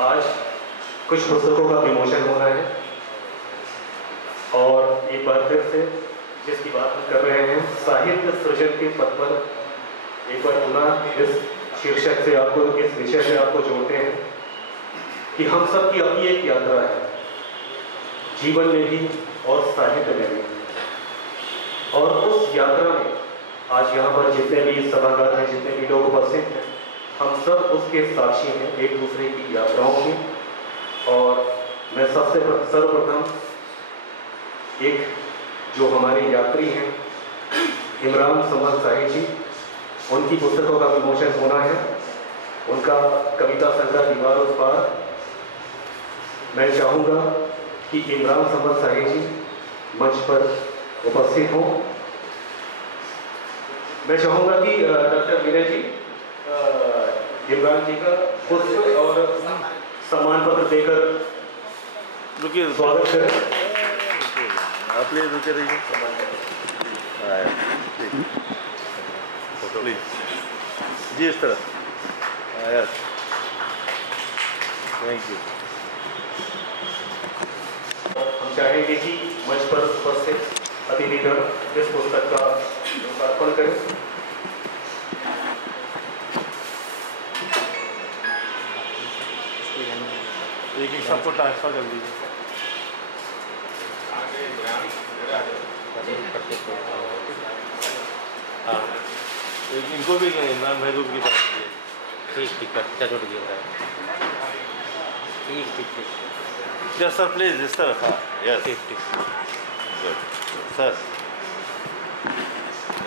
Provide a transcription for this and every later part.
आज कुछ पुस्तकों का विमोचन होना है और एक बार फिर से जिसकी बात हम कर रहे हैं, साहित्य सृजन के पद पर एक बार पुनः इस शीर्षक से आपको, इस विषय से आपको जोड़ते हैं कि हम सब की अपनी एक यात्रा है, जीवन में भी और साहित्य में भी। और उस यात्रा में आज यहाँ पर जितने भी सभागार हैं, जितने भी लोग उपस्थित हैं, हम सब उसके साक्षी हैं, एक दूसरे की यात्राओं की। और मैं सबसे सर्वप्रथम एक जो हमारे यात्री हैं इमरान समद साहिब जी, उनकी पुस्तकों का विमोचन होना है। उनका कविता संग्रह दीवार उस पार। मैं चाहूँगा कि इमरान समद साहिब जी मंच पर उपस्थित हों। मैं चाहूँगा कि डॉक्टर विनय जी इमरान जी का पुष्प और सम्मान पत्र देकर रुकिए, स्वागत करें। आप ले रुके रहिए। प्लीज जी, इस तरह। Yes, thank you. हम चाहेंगे कि मंच पर उपस्थित अतिथिगण इस पुस्तक का लोकार्पण करें। एक सबको ट्रांसफर कर दीजिए। हाँ, इनको भी इमरान भाई को भी ठीक कच्चा छोड़ दिया है। ठीक यस सर, प्लीज इस तरफ। हाँ यस, ठीक good sir.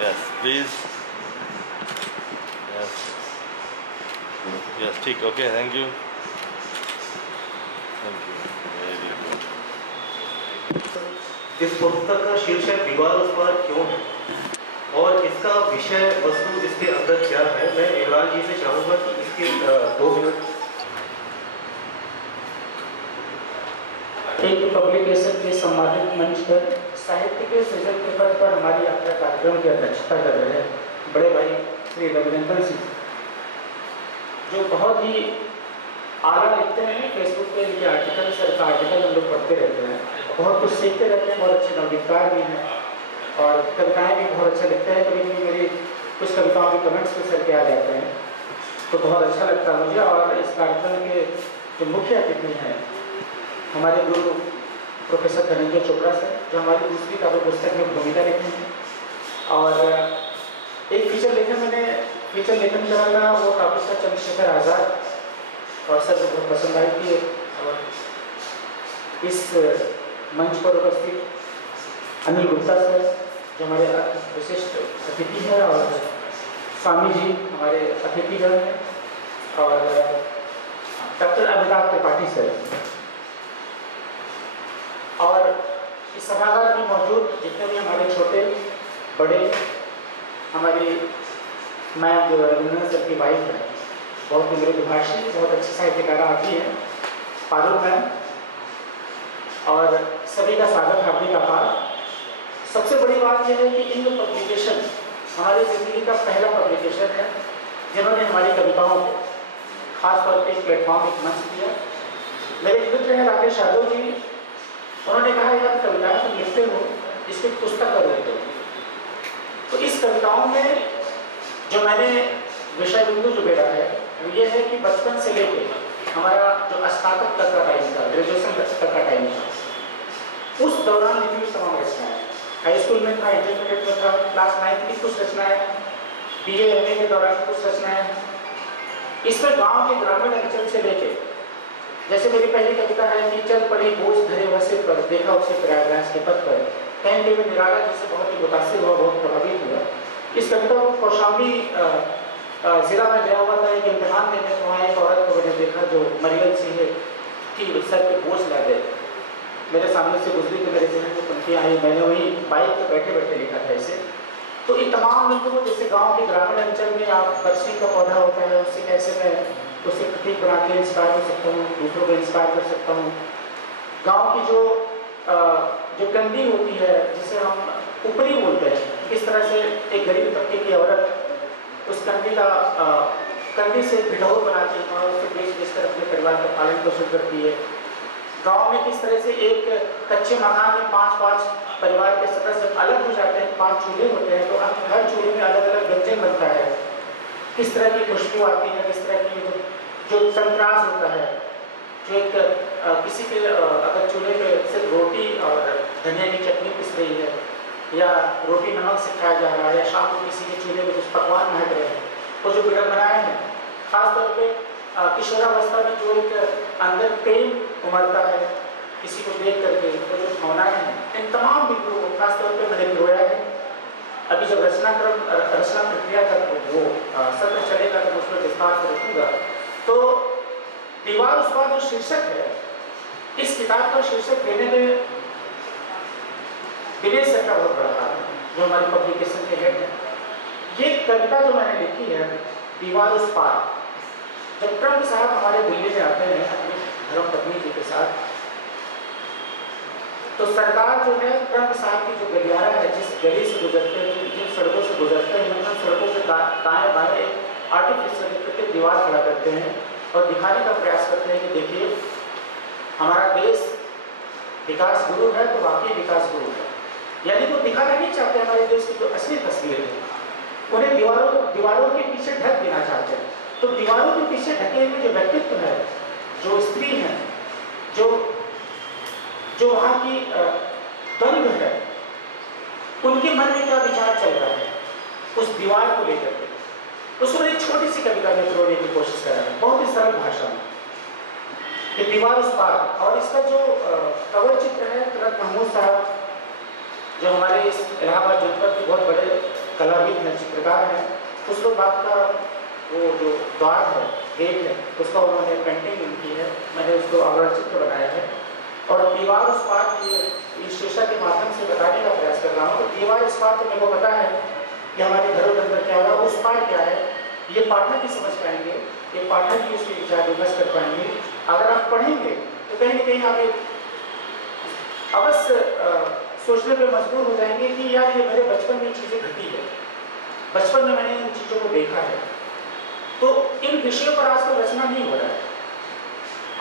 Yes please, yes ठीक, okay, thank you very good. इस पुस्तक का शीर्षक दीवार उस पार क्यों है और इसका विषय वस्तु इसके अंदर क्या है, मैं इमरान जी से चाहूँगा कि इसके 2 मिनट। एक पब्लिकेशन के सम्मानित मंच पर साहित्य के सृजन के पद पर हमारी यात्रा कार्यक्रम की अध्यक्षता कर रहे हैं बड़े भाई श्री रविरंजन सिंह, जो बहुत ही आला लिखते हैं। फेसबुक पे ये आर्टिकल, सर का आर्टिकल हम लोग पढ़ते रहते हैं, बहुत कुछ सीखते रहते हैं, बहुत अच्छे नवलिखकार भी हैं और कविताएं भी बहुत अच्छा लिखते हैं। कभी कभी मेरी कुछ कविताओं के कमेंट्स पे सर के आ जाते हैं तो बहुत अच्छा लगता है मुझे। और इस कार्यक्रम के जो मुख्य अतिथि हैं हमारे गुरु प्रोफेसर धनंजय चोपड़ा सर, जो हमारी दूसरी काव्य पुस्तक में भूमिका लिखे हैं। और एक फीचर लेखन करा था, वो काव्य था चंद्रशेखर आज़ाद, और सर को बहुत पसंद आई थी। और इस मंच पर उपस्थित अनिल गुप्ता सर, जो हमारे विशिष्ट अतिथि हैं, और स्वामी जी हमारे अतिथिगण हैं, और डॉक्टर अमिताभ त्रिपाठी सर, और इस सभागार में मौजूद जितने भी हमारे छोटे बड़े, हमारी मैम जो रविंद्रन सर की वाइफ है, बहुत ही मृदुभाषी, बहुत अच्छी साहित्यकारा आती है, पारुल मैम, और सभी का स्वागत हार्दिक आभार। सबसे बड़ी बात यह है कि इन पब्लिकेशन हमारी ज़िंदगी का पहला पब्लिकेशन है जिन्होंने हमारी कविताओं को खास तौर पर एक प्लेटफॉर्म, एक मंच दिया। मेरे मित्र हैं राकेश यादव जी, उन्होंने कहा यार कविताएं तुम लिखते हो, इसकी पुस्तक कर लेते हो। तो इस कविताओं में जो मैंने विषय बिंदु जो बेड़ा है वो ये है कि बचपन से लेकर हमारा जो स्नातक तक का टाइम था, ग्रेजुएशन तक का टाइम था, उस दौरान लिखी हुई तमाम रचनाएं, हाई स्कूल में था, इंटरमीडिएट में था, क्लास 9 की कुछ रचनाएं, BA MA के दौरान कुछ रचनाएं। इसमें गाँव के ग्रामीण अंचल से लेके, जैसे मेरी पहली कविता है कि चल पड़ी बोझ धरे वसे पर, देखा उसे प्रयागराज के पथ पर, कहने में निराला, जिससे बहुत ही मुतासिर हुआ, बहुत प्रभावित हुआ। इस कविता को कौशाम्बी जिला में गया हुआ था एक इम्तिहान देने, तो वहाँ एक औरत को मैंने देखा जो मरियम सिंह की सर पे बोझ ला दे, मेरे सामने से गुजरी तो मेरे जहन में पंक्तियाँ आई, मैंने वही बाइक पर बैठे बैठे लिखा था इसे। तो ये तमाम बिंदु, जैसे गाँव के ग्रामीण अंचल में आप बरसी का पौधा होता है, उससे कैसे मैं उससे प्रतीक बना के इंस्पायर कर सकता हूँ, दूसरों को इंस्पायर कर सकता हूँ। गांव की जो कंदी होती है, जिसे हम ऊपरी बोलते हैं, किस तरह से एक गरीब तबके की औरत उस कंदी का करने से बिटौर बनाती है और उसे बेच कर अपने परिवार का पालन पोषण करती है। गांव में किस तरह से एक कच्चे मकान में 5-5 परिवार के सदस्य जब अलग हो जाते हैं, 5 चूल्हे होते हैं, तो हर चूल्हे में अलग अलग व्यंजन बनता है। किस तरह की खुशबू आती है, किस तरह की जो संतरास होता है, जो एक किसी के अगर चूल्हे पे सिर्फ रोटी और धनिया की चटनी पिस रही है, या रोटी नमक से खाया जा रहा है, या शाम को किसी के चूल्हे में कुछ पकवान महक रहे हैं, वो जो विडंबनाएं हैं, खासतौर पे किशोरावस्था में जो एक अंदर प्रेम उमड़ता है किसी को देख करके, वो जो भावनाएं हैं, इन तमाम बिंदुओं को खासतौर पे मैंने रोया है। अभी जब रचना प्रक्रिया का वो सत्र चलेगा तो उसमें विस्तार से रखूंगा। तो दीवार उस बार जो शीर्षक है, इस किताब का शीर्षक देने में दिनेश सर का बहुत बड़ा हाथ है, जो हमारे पब्लिकेशन के हेड हैं। ये कविता जो मैंने लिखी है, दीवार उस पार, जब ट्रंप साहब हमारे दिल्ली में आते हैं अपनी धर्मपत्नी जी के साथ, तो सरकार जो है ट्रंप साहब की जो गलियारा है, जिस गली से गुजरते हैं, जिन सड़कों से गुजरते हैं, उन सड़कों से दाएं बाएं आर्टिफिशियल दीवार खड़ा करते हैं और दिखाने का प्रयास करते हैं कि देखिए हमारा देश विकास गुरु है, तो वाकई विकास गुरु है। यानी वो दिखाना नहीं चाहते हमारे देश की जो असली तस्वीर है, उन्हें दीवारों के पीछे ढक देना चाहते हैं। तो दीवारों के पीछे ढके हुए जो व्यक्तित्व है, जो स्त्री है, जो वहाँ की द्वंद्व है, उनके मन में क्या विचार चल रहा है उस दीवार को लेकर के, उसको एक छोटी सी कविता में पिरोने की कोशिश कर रहा है, बहुत ही सरल भाषा में, कि दीवार उस पार। और इसका जो कवर चित्र है, तुरंत महमूद साहब जो हमारे इस इलाहाबाद जनपद के बहुत बड़े कलाविद हैं, चित्रकार हैं, उस लोग बात का वो जो द्वार है, गेट है, उसका उन्होंने पेंटिंग की है, मैंने उसको आवरण चित्र बनाया है। और दीवार उस पार की इस शीर्षक के माध्यम से बताने का प्रयास कर रहा हूँ। तो दीवार उस पार तो मेरे को पता है कि हमारे घरों के अंदर क्या हो रहा है, उस पार क्या है, ये पाठक ही समझ पाएंगे, ये पाठक ही उसकी विचार विमर्श कर पाएंगे। अगर आप पढ़ेंगे तो कहीं ना कहीं आप एक अवश्य सोचने पर मजबूर हो जाएंगे कि यार ये मेरे बचपन में चीज़ें घटी है, बचपन में मैंने इन चीज़ों को देखा है। तो इन विषयों पर आजकल रचना नहीं हो रहा है।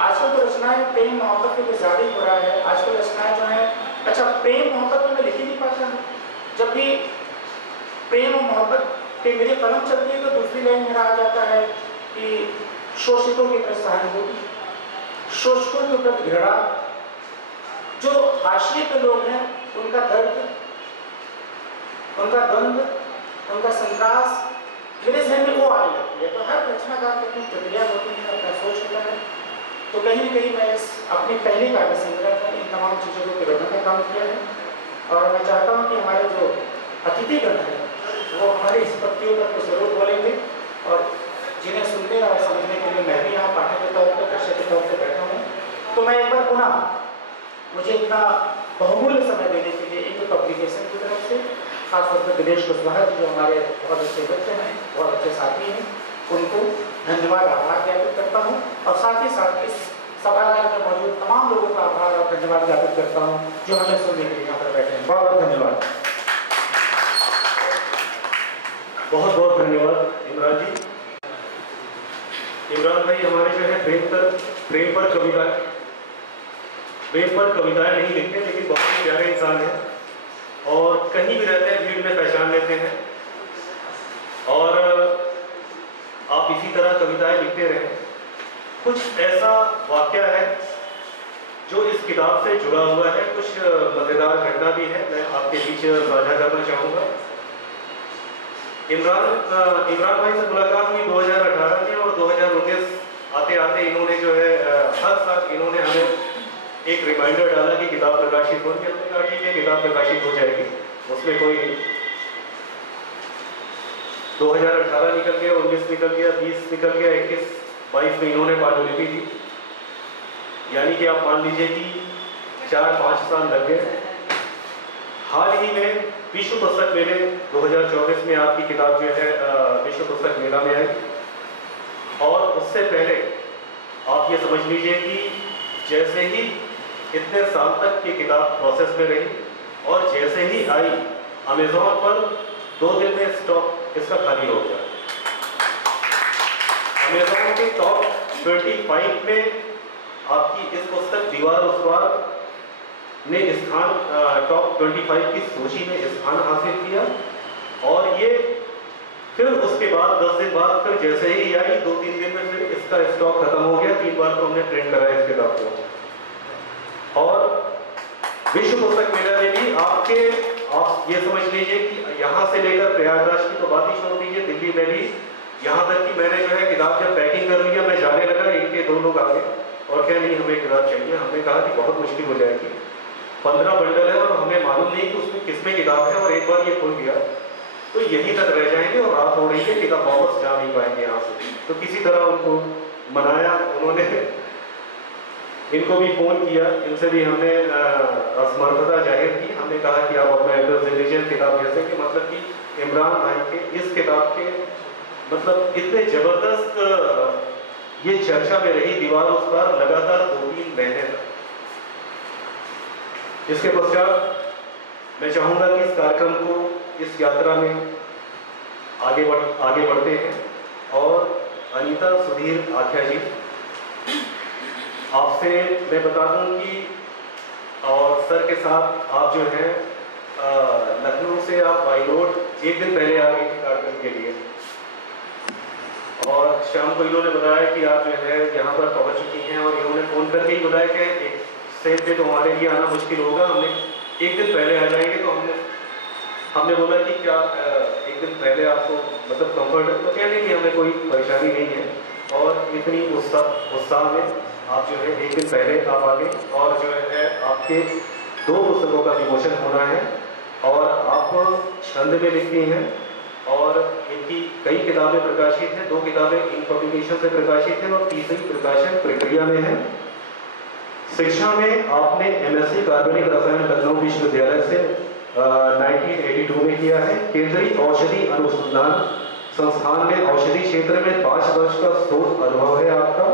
आजकल तो रचनाएं प्रेम मोहब्बत के कुछ ज़्यादा ही हो रहा है। आजकल रचनाएं जो है, अच्छा प्रेम मोहब्बत में मैं लिख ही नहीं पाता हूँ। जब भी प्रेम और मोहब्बत पे मेरी कलम चलती है तो दूसरी लाइन मेरा आ जाता है कि शोषितों की प्रति सहानुभूति, शोषकों के प्रति घृणा, जो हाशिए पे लोग हैं उनका दर्द, उनका द्वंद्व, उनका संतरास मेरे जहन में वो आने लगती है। तो हर रचनाकार की अपनी प्रक्रिया होती है, अपना सोच होता है। तो कहीं न कहीं मैं इस अपनी पहले काव्य संग्रह में इन तमाम चीज़ों को पिरोने का काम किया है। और मैं चाहता हूँ कि हमारे जो अतिथिगण हैं वो हमारी इस पत्तियों पर तो जरूर बोलेंगे, और जिन्हें सुनने और समझने के लिए मैं भी यहाँ पाठक के तौर पर, दर्शक के तौर पर बैठा हूँ। तो मैं एक बार पुनः मुझे इतना बहुमूल्य समय देने के लिए एक पब्लिकेशन की तरफ से, खासतौर पर दिनेश कुशवाहा जी जो हमारे बहुत अच्छे बच्चे हैं, बहुत अच्छे साथी हैं, उनको धन्यवाद आभार ज्ञापित करता हूँ। और साथ ही साथ इस सभागार में मौजूद तमाम लोगों का आभार और धन्यवाद ज्ञापित करता हूँ जो हमें सुनने के लिए यहाँ पर बैठे हैं। बहुत बहुत धन्यवाद। बहुत बहुत धन्यवाद इमरान जी। इमरान भाई हमारे जो है प्रेम पर कविताएं नहीं लिखते, लेकिन बहुत ही प्यारे इंसान हैं और कहीं भी रहते हैं भीड़ में पहचान लेते हैं। और आप इसी तरह कविताएं लिखते रहें। कुछ ऐसा वाकया है जो इस किताब से जुड़ा हुआ है, कुछ मज़ेदार घटना भी है, मैं आपके बीच साझा करना चाहूँगा। इमरान भाई से मुलाकात हुई 2018 में, और 2019 आते आते इन्होंने जो है हर साल इन्होंने हमें एक रिमाइंडर डाला कि किताब प्रकाशित होगी। हमने कहा ठीक है, किताब प्रकाशित हो जाएगी, उसमें कोई 2018 निकल गया, 19 निकल गया, 20 निकल गया, 21, 22 में इन्होंने पांडुलिपि दी। यानी कि आप मान लीजिए कि 4-5 साल लग गए। हाल ही में विश्व पुस्तक मेले 2024 में आपकी किताब जो है विश्व पुस्तक मेला में आई, और उससे पहले आप ये समझ लीजिए कि जैसे ही इतने साल तक ये किताब प्रोसेस में रही, और जैसे ही आई अमेज़ॉन पर 2 दिन में स्टॉक इसका खाली हो गया। अमेज़न के टॉप 25 में आपकी इस पुस्तक दीवार उस पार ने स्थान टॉप 25 की सूची में स्थान हासिल किया। और ये फिर उसके बाद 10 दिन बाद फिर जैसे ही आई 2-3 दिन में फिर इसका स्टॉक खत्म हो गया। 3 बार तो हमने प्रिंट कराया इस किताब को। और विश्व पुस्तक मेला में भी आप ये समझ लीजिए कि यहाँ से लेकर प्रयागराज की तो बात ही छोड़ दीजिए, दिल्ली में भी यहाँ तक कि मैंने जो है किताब जब पैकिंग कर लिया, मैं जाने लगा, इनके 2 लोग आगे और क्या नहीं हमें किताब चाहिए। हमने कहा कि बहुत मुश्किल हो जाएगी, 15 बंडल है और हमें मालूम नहीं कि उसमें किसमें किताब है, और एक बार ये खुल गया तो यहीं तक रह जाएंगे और रात हो रही है, किताब वापस जा नहीं पाएंगे यहाँ से। तो किसी तरह उनको मनाया, उन्होंने इनको भी फ़ोन किया, इनसे भी हमने असमर्थता जाहिर की। हमने कहा कि आप अपना एड्रेस दे दीजिए किताब, जैसे कि मतलब कि इमरान भाई के इस किताब के मतलब इतने ज़बरदस्त ये चर्चा में रही दीवार उस पर लगातार 2-3 महीने तक। इसके पश्चात मैं चाहूँगा कि इस कार्यक्रम को, इस यात्रा में आगे बढ़ते हैं। और अनीता सुधीर आख्या जी, आपसे मैं बता दूं कि और सर के साथ आप जो हैं लखनऊ से आप बाई रोड 1 दिन पहले आ गए थे कार्यक्रम के लिए, और शाम को इन्होंने बताया कि आप जो है यहाँ पर पहुँच चुकी हैं, और इन्होंने फ़ोन करके ही बताया कि एक सेट पे तो हमारे लिए आना मुश्किल होगा, हमने 1 दिन पहले आ जाएंगे। तो हमने बोला कि क्या 1 दिन पहले आपको मतलब कंफर्ट है? तो कहने की हमें कोई परेशानी नहीं है, और इतनी उत्साह में आप जो है 1 दिन पहले आप आ गए, और जो है आपके 2 पुस्तकों का विमोचन होना है, और आप छंद में लिखती हैं और इनकी कई किताबें प्रकाशित हैं। 2 किताबें इन पब्लिकेशन से प्रकाशित हैं और तीसरी प्रकाशन प्रक्रिया में है। शिक्षा में आपने MSc कार्बनिक रसायन लखनऊ विश्वविद्यालय से 1982 में किया है। केंद्रीय औषधि अनुसंधान संस्थान में औषधि क्षेत्र में 5 वर्ष का शोध अनुभव है आपका।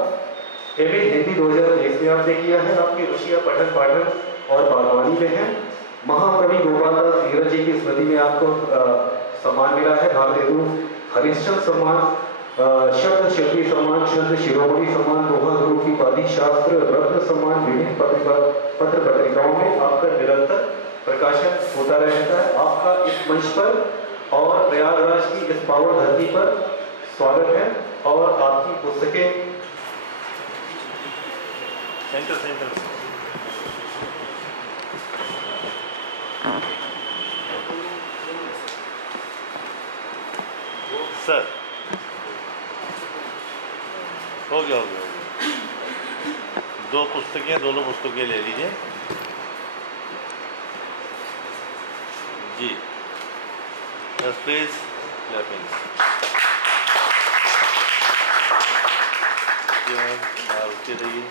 MA हिंदी 2023 में आपने किया है। आपकी रुचियाँ पठन पाठन और बागवानी में है। महाकवि गोपाल दास नीरज जी की स्मृति में आपको सम्मान मिला है, भारतेंदु हरिश्चंद्र सम्मान, शब्द शिल्पी सम्मान, चंद्र शिरोमणि सम्मान, दोहा गुरु की उपाधि, शास्त्र रत्न सम्मान, विभिन्न पत्र पत्रिकाओं में आपका निरंतर प्रकाशन होता रहता है। आपका इस मंच पर और प्रयागराज की इस पावन धरती पर स्वागत है, और आपकी पुस्तकें सेंटर सर हो गया 2 पुस्तकें, दोनों पुस्तकें ले लीजिए जी। Yes please clapping. रुके रहिए।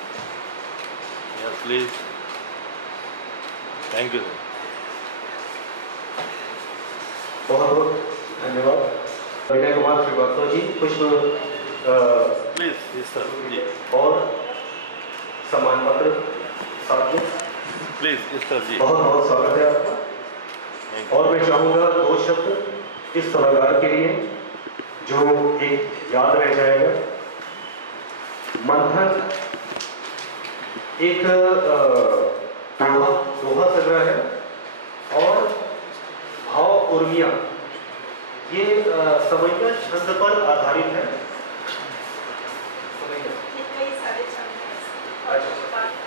Yes please. Thank you sir. बहुत बहुत धन्यवाद। विनय कुमार श्रीवास्तव जी, पुष्प प्लीज सर जी, और सम्मान पत्र साथ में प्लीज सर जी। बहुत बहुत स्वागत है आपका। और मैं चाहूँगा 2 शब्द इस सभागार के लिए जो एक याद रह जाएगा। मंथन एक दोहा संग्रह है, और भाव उर्मिया ये समैया छंद पर आधारित है। अच्छा,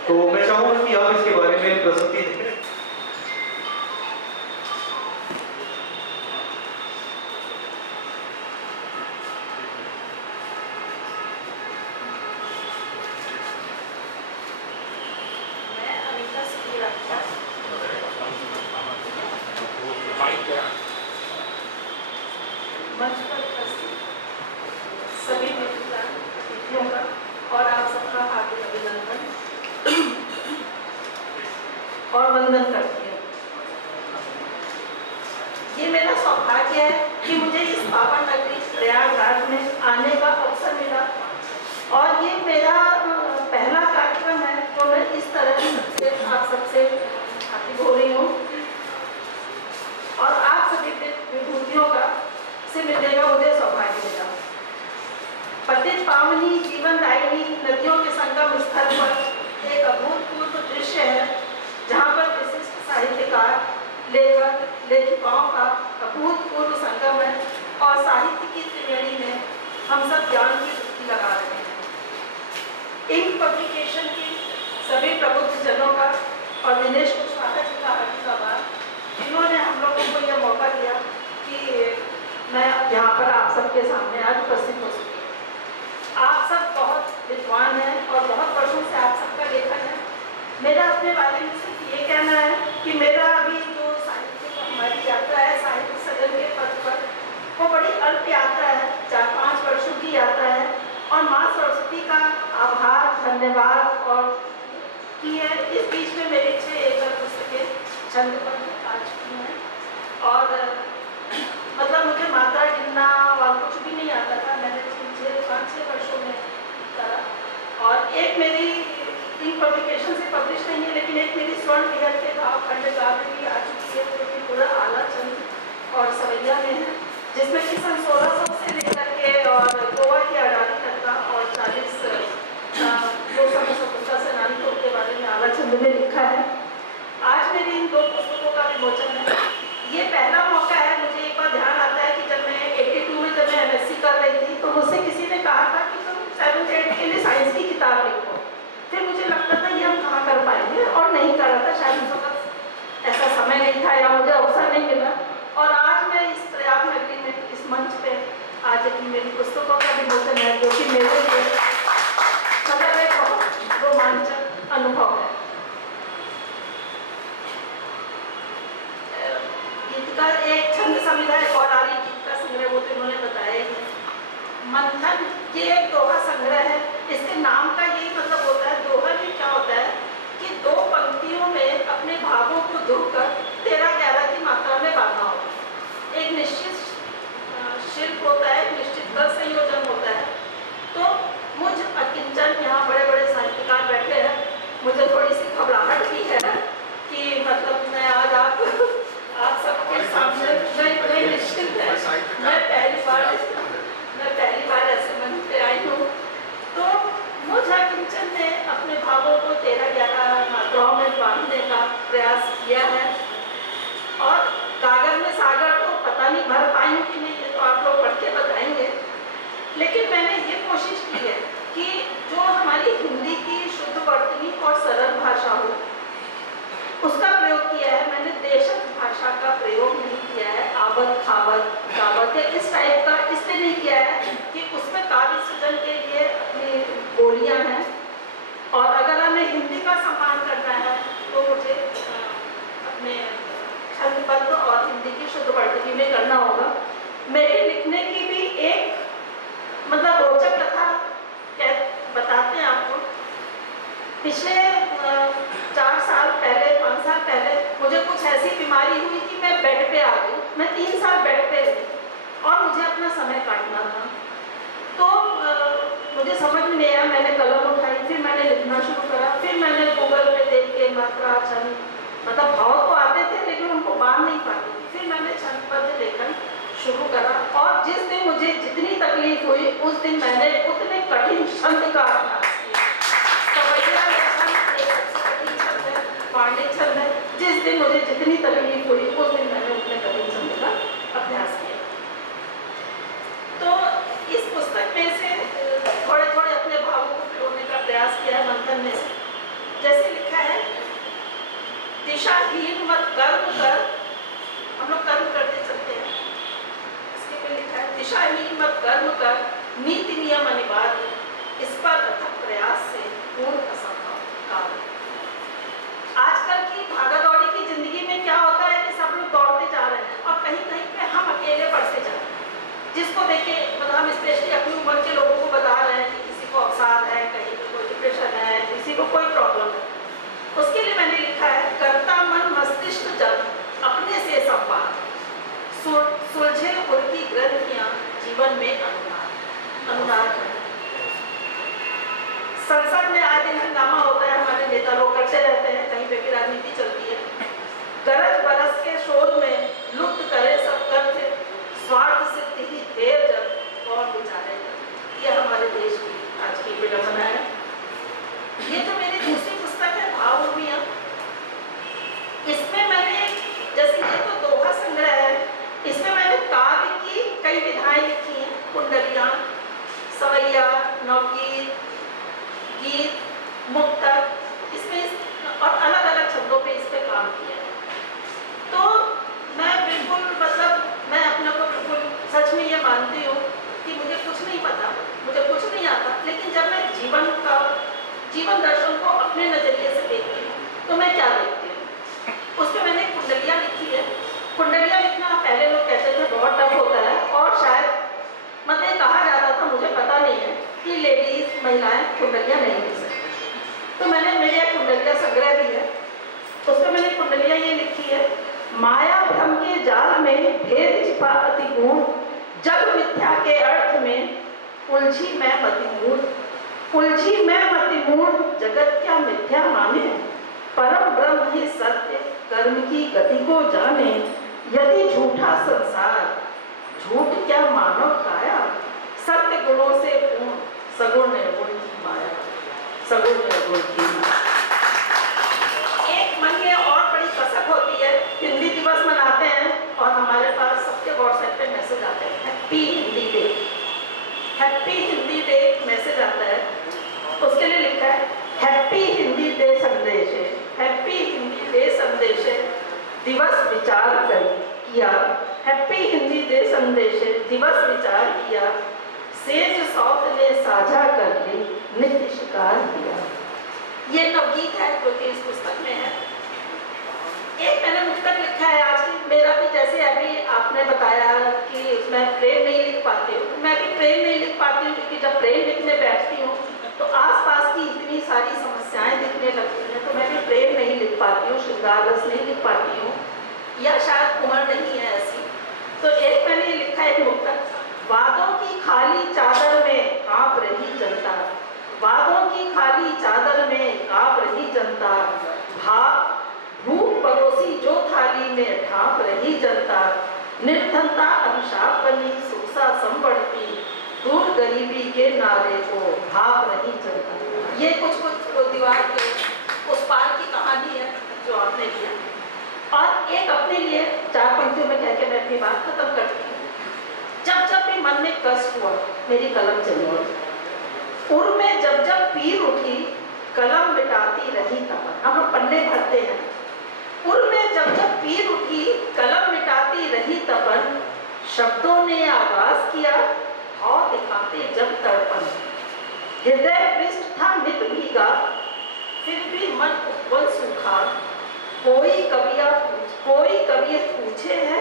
तो मैं चाहूँगा कि आप इसके बारे में प्रस्तुति दें। मंच पर उपस्थित सभी मित्रों का और आप सबका हार्दिक अभिनंदन और वंदन करती हूँ। ये मेरा सौभाग्य है कि मुझे इस पावन नगरी प्रयागराज में आने का अवसर मिला, और ये मेरा पहला कार्यक्रम है जो मैं इस तरह से आप सबसे हाथी हो रही हूँ, और आप सभी विभूतियों का से मिलने का मुझे सौभाग्य मिला। पतित पावनी जीवनदायिनी नदियों के संगम स्थल पर एक अभूतपूर्व दृश्य है, जहाँ पर विशिष्ट साहित्यकार, लेखक, लेखिकाओं का अभूतपूर्व संगम है और साहित्य की त्रिवेणी में हम सब ज्ञान की डुबकी लगा रहे हैं। इंक पब्लिकेशन की सभी प्रबुद्ध जनों का और दिनेश कुशवाहा जी का हार्दिक आभार, जिन्होंने हम लोगों को यह मौका दिया कि मैं यहाँ पर आप सबके सामने आज उपस्थित हो सकी। आप सब बहुत विद्वान हैं और बहुत वर्षों से आप सबका लेखन है। मेरा अपने बारे में सिर्फ ये कहना है कि मेरा अभी जो साहित्य हमारी यात्रा है साहित्य सदन के पद पर, वो बड़ी अल्प यात्रा है, 4-5 वर्षों की यात्रा है और माँ सरस्वती का आभार, धन्यवाद और कि है इस बीच में मेरी 6 एकल पुस्तकें छंद पर आ चुकी हैं और मतलब मुझे मात्रा गिनना और कुछ भी नहीं आता था। मैंने 5-6 वर्षों में करा और एक मेरी इंक पब्लिकेशन से पब्लिश नहीं है, लेकिन एक मेरी स्वर्ण विहर के भाव खंड काव्य भी आ चुकी है, जो कि पूरा आला छंद और सवैया में है, जिसमें कि सन 1600 से लेकर के और गोवा की अडानी तक का और 40 जो स्वतंत्रता सेनानियों के बारे में आला छंद में लिखा है। आज मेरी इन 2 पुस्तकों का विमोचन है। ये पहला मौका है। मुझे एक बार ध्यान आता है कि जब मैं 82 में जब मैं MSc कर रही थी तो मुझसे किसी ने कहा था कि तुम 7th 8th के लिए साइंस की किताब लिखो। फिर मुझे लगता था ये हम कहाँ कर पाएंगे और नहीं कर रहा था, शायद उस वक्त ऐसा समय नहीं था या मुझे अवसर नहीं मिला। और आज मैं इस प्रयाग नगरी में इस मंच पे आज अपनी मेरी पुस्तकों का विमोचन है, जो कि मेरे लिए मतलब एक बहुत रोमांचक अनुभव है। एक छंद समिधा है और आरी गीत का संग्रह, वो तो इन्होंने बताया ही है। मंथन ये एक दोहा संग्रह है। इसके नाम का यही मतलब होता है, दोहा में क्या होता है कि 2 पंक्तियों में अपने भावों को धोकर 13-11 की मात्रा में बांधना होता है। एक निश्चित शिल्प होता है, एक निश्चित गल संयोजन होता है। तो मुझ अकिंचन यहाँ बड़े-बड़े साहित्यकार बैठे हैं, मुझे थोड़ी सी घबराहट भी है कि मतलब मैं आज आप सबके सामने मैं निश्चित है, मैं पहली बार ऐसे मंच पे आई हूँ। तो मुझ अकिंचन ने अपने भावों को 13-11 मात्राओं में बांधने का प्रयास किया है और कागज में सागर तो पता नहीं भर पाई हूँ कि नहीं, ये तो आप लोग पढ़ के बताएंगे। लेकिन मैंने ये कोशिश की है कि जो हमारी हिंदी की शुद्ध वर्तनी और सरल भाषा हो उसका प्रयोग किया है। मैंने देशज भाषा का प्रयोग नहीं किया है, आवत खावत गावत या इस टाइप का इसलिए नहीं किया है कि उसमें काव्य सृजन के लिए अपनी बोलियां हैं और अगर हमें हिंदी का सम्मान करना है तो मुझे अपने छंदबद्ध और हिंदी की शुद्ध वर्तनी में करना होगा। मेरे लिखने की भी एक मतलब रोचक कथा बताते हैं आपको। पिछले 4 साल पहले 5 साल पहले मुझे कुछ ऐसी बीमारी हुई कि मैं बेड पे आ गई। मैं 3 साल बेड पे रही और मुझे अपना समय काटना था। तो मुझे समझ में नहीं आया, मैंने कलम उठाई, फिर मैंने लिखना शुरू करा। फिर मैंने गूगल पे देख के मात्रा छंद मतलब भाव तो आते थे लेकिन उनको बांध नहीं पाती। फिर मैंने छंदबद्ध लेखन शुरू करा और जिस दिन मुझे जितनी तकलीफ हुई उस दिन मैंने उतने कठिन छंद का अभ्यास किया। पांडे छंद है, जिस दिन मुझे जितनी तकलीफ हुई उस दिन मैंने उतने कठिन छंद का अभ्यास किया। तो इस पुस्तक में से थोड़े अपने भावों को पिरोने का प्रयास किया है मंथन में से। जैसे लिखा है, दिशाहीन मत कर्म कर, हम लोग कर्म करते चलते हैं, इसके में लिखा है दिशाहीन मत कर्म कर, नीति नियम अनिवार्य, इस पर अथक प्रयास से पूर्ण असंभव कार्य। आजकल की भागा-दौड़ी की जिंदगी में क्या होता है कि सब लोग दौड़ते जा रहे हैं और कहीं कहीं पे हम अकेले पड़ते जा रहे हैं। जिसको देखे मतलब हम स्पेशली अपनी उम्र के लोगों को बता रहे हैं कि किसी को अवसाद है, कहीं पे कोई डिप्रेशन है, किसी को कोई प्रॉब्लम है। उसके लिए मैंने लिखा है, कर्ता मन मस्तिष्क जब अपने से संवाद, सुलझे उनकी ग्रंथियां जीवन में अनुराग है। संसद में आए दिन हंगामा होता है, हमारे नेता लोग करते रहते हैं, कहीं पे भी राजनीति चलती है। गरज बरस के शोध में लुप्त करे सब कर्म, स्वार्थ सिद्ध ही देर जब कौन विचारे। ये हमारे देश विडंबना है। ये जो मेरी दूसरी पुस्तक है भाव उर्मियां, इसमें मैंने, जैसे ये तो दोहा संग्रह है, इसमें मैंने काव्य की कई विधाएं लिखी हैं, कुंडलियां, सवैया, नवगीत, गीत, मुक्तक, इसमें और अलग अलग शब्दों पे इस पे काम किया है। तो मैं बिल्कुल मैं अपने को बिल्कुल सच में ये मानती हूँ कि मुझे कुछ नहीं पता, मुझे कुछ नहीं आता, लेकिन जब मैं जीवन दर्शन को अपने नज़रिए से देखती हूँ तो मैं क्या देखती हूँ, उस पर मैंने कुंडलियाँ लिखी है। कुंडलियाँ लिखना पहले लोग कहते थे बहुत टफ होता है, और शायद मतलब कहा जाता था, मुझे पता नहीं है, कि लेडीज महिलाएं कुंडलियाँ नहीं लिख सकती। तो मैंने मेरे कुंडलियाँ संग्रह भी है, उस पर मैंने कुंडलियाँ ये लिखी है, माया भ्रम के जाल में भेद छिपा अति गूढ़, जग मिथ्या के अर्थ में उलझी मैं मतिमूढ़, उलझी मैं मतिमूढ़, जगत क्या मिथ्या माने, परम ब्रह्म ही सत्य, कर्म की गति को जाने, यदि झूठा संसार, झूठ क्या मानव काया, सत्य गुणों से पूर्ण, सगुण निर्गुण की माया, सगुण निर्गुण की माया। एक मन में और बड़ी कसक होती है, हिंदी दिवस मनाते हैं और हमारे पास सबके व्हाट्सएप पे मैसेज आते हैं, happy Hindi day, happy Hindi day message आता है, उसके लिए लिखा है हैप्पी हिंदी डे संदेश, हैप्पी हिंदी डे संदेश दिवस विचार किया, हैप्पी हिंदी डे संदेश दिवस विचार किया, सेज सौत ने साझा कर ली, नित्य शिकार किया। ये नवगीत है जो कि इस पुस्तक में है। एक मैंने मुक्तक लिखा है आज की, मेरा भी जैसे अभी आपने बताया कि मैं प्रेम नहीं लिख पाती हूँ, मैं भी प्रेम नहीं लिख पाती हूँ, क्योंकि जब प्रेम लिखने बैठती हूँ तो आसपास की इतनी सारी समस्याएं दिखने लगती हैं, तो मैं भी प्रेम नहीं लिख पाती हूँ, श्रृंगार रस नहीं लिख पाती हूँ, या शायद उम्र नहीं है ऐसी। तो एक मैंने लिखा है मुक्तक, वादों की खाली चादर में कांप रही जनता, वादों की खाली चादर में कांप रही जनता, भूख परोसी जो थाली में ढांप रही जनता, निर्धनता अभिशाप बनी सुखसा संबढ़ती, दूर गरीबी के नारे को भाप रही जनता। ये कुछ दीवार के उस पार की कहानी है जो आपने लिया। और एक अपने लिए 4 पंक्तियों में कह के मैं अपनी बात खत्म करती हूँ। जब जब भी मन में कष्ट हुआ मेरी कलम चली गई, उर में जब जब पीर उठी कलम मिटाती रही तपन। हम पन्ने भरते हैं, उर में जब जब पीर उठी कलम मिटाती रही तपन, शब्दों ने आगाज किया और दिखाते जब तड़पन, हृदय पृष्ठ था नित भीगा फिर भी मन उपवन सूखा, कोई कवि पूछे है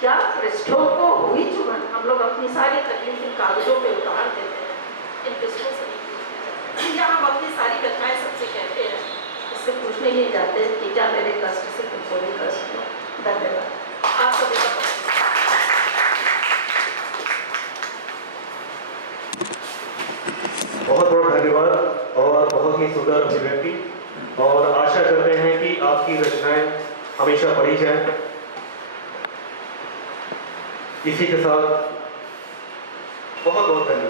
क्या पृष्ठों को हुई चुभन। हम लोग अपनी सारी तकलीफ इन कागजों पे उतार देते हैं, इन पृष्ठों से नहीं पूछते, या हम अपनी सारी व्यथाएं सबसे कहते हैं, उससे पूछने ही जाते हैं कि क्या मेरे कष्ट से तुमको भी कष्ट हुआ। धन्यवाद आप सभी का। बहुत बहुत धन्यवाद और बहुत ही सुंदर अभिव्यक्ति, और आशा करते हैं कि आपकी रचनाएं हमेशा पढ़ी जाएं। इसी के साथ बहुत बहुत धन्यवाद।